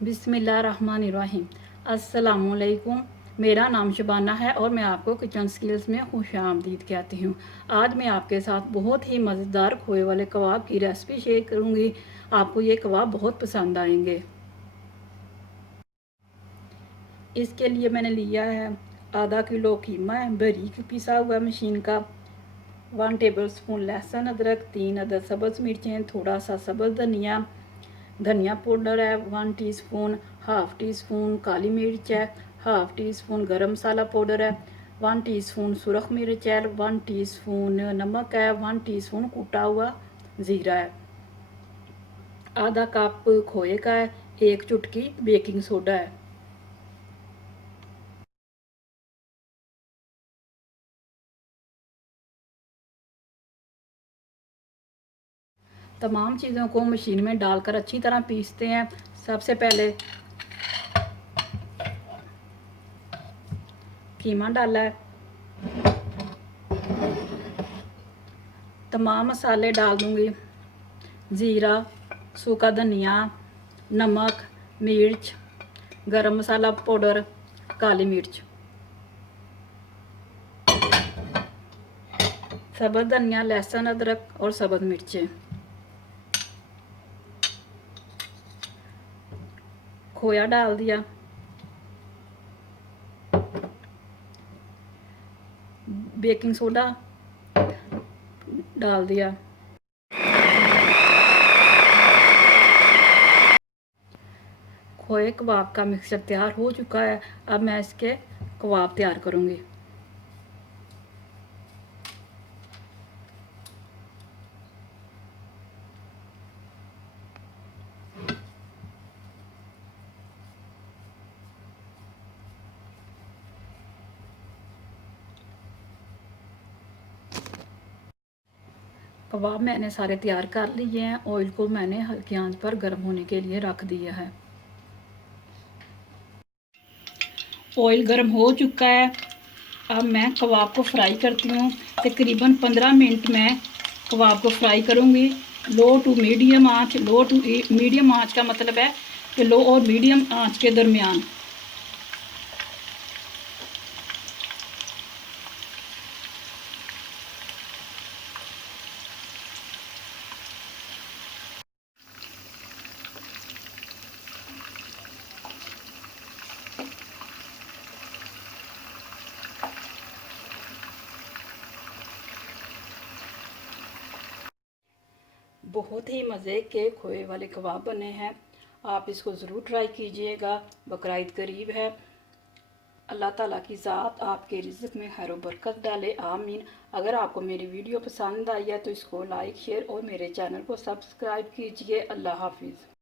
बिस्मिल्लाहिर्रहमानिर्रहीम। अस्सलामुअलैकुम। मेरा नाम शबाना है और मैं आपको किचन स्किल्स में खुशामदीद कहती हूँ। आज मैं आपके साथ बहुत ही मज़ेदार खोए वाले कबाब की रेसिपी शेयर करूँगी। आपको ये कबाब बहुत पसंद आएंगे। इसके लिए मैंने लिया है आधा किलो कीमा है बारीक पिसा हुआ मशीन का, 1 टेबलस्पून लहसुन अदरक, 3 अदद सब्ज़ मिर्चें, थोड़ा सा सब्ज़ धनिया पाउडर है 1 टीस्पून, हाफ़ टी स्पून काली मिर्च है, हाफ़ टी स्पून गरम मसाला पाउडर है, 1 टीस्पून सुरख मिर्च है, 1 टीस्पून नमक है, 1 टीस्पून कुटा हुआ ज़ीरा है, आधा कप खोए का है, 1 चुटकी बेकिंग सोडा है। तमाम चीज़ों को मशीन में डालकर अच्छी तरह पीसते हैं। सबसे पहले कीमा डाला है, तमाम मसाले डाल दूंगी, ज़ीरा, सूखा धनिया, नमक, मिर्च, गरम मसाला पाउडर, काली मिर्च, सब्ज़ धनिया, लहसुन अदरक और सब्ज़ मिर्चें, खोया डाल दिया, बेकिंग सोडा डाल दिया, खोए कबाब का मिक्सचर तैयार हो चुका है। अब मैं इसके कबाब तैयार करूँगी। कबाब मैंने सारे तैयार कर लिए हैं। ऑयल को मैंने हल्की आंच पर गर्म होने के लिए रख दिया है। ऑयल गर्म हो चुका है। अब मैं कबाब को फ्राई करती हूँ। तकरीबन 15 मिनट मैं कबाब को फ्राई करूँगी। लो टू मीडियम आंच। लो टू मीडियम आंच का मतलब है कि लो और मीडियम आंच के दरमियान। बहुत ही मज़े के खोए वाले कबाब बने हैं। आप इसको ज़रूर ट्राई कीजिएगा। बकरीद करीब है। अल्लाह ताला की ज़ात आपके रिज़्क़ में खैर बरकत डाले, आमीन। अगर आपको मेरी वीडियो पसंद आई है तो इसको लाइक शेयर और मेरे चैनल को सब्सक्राइब कीजिए। अल्लाह हाफिज़।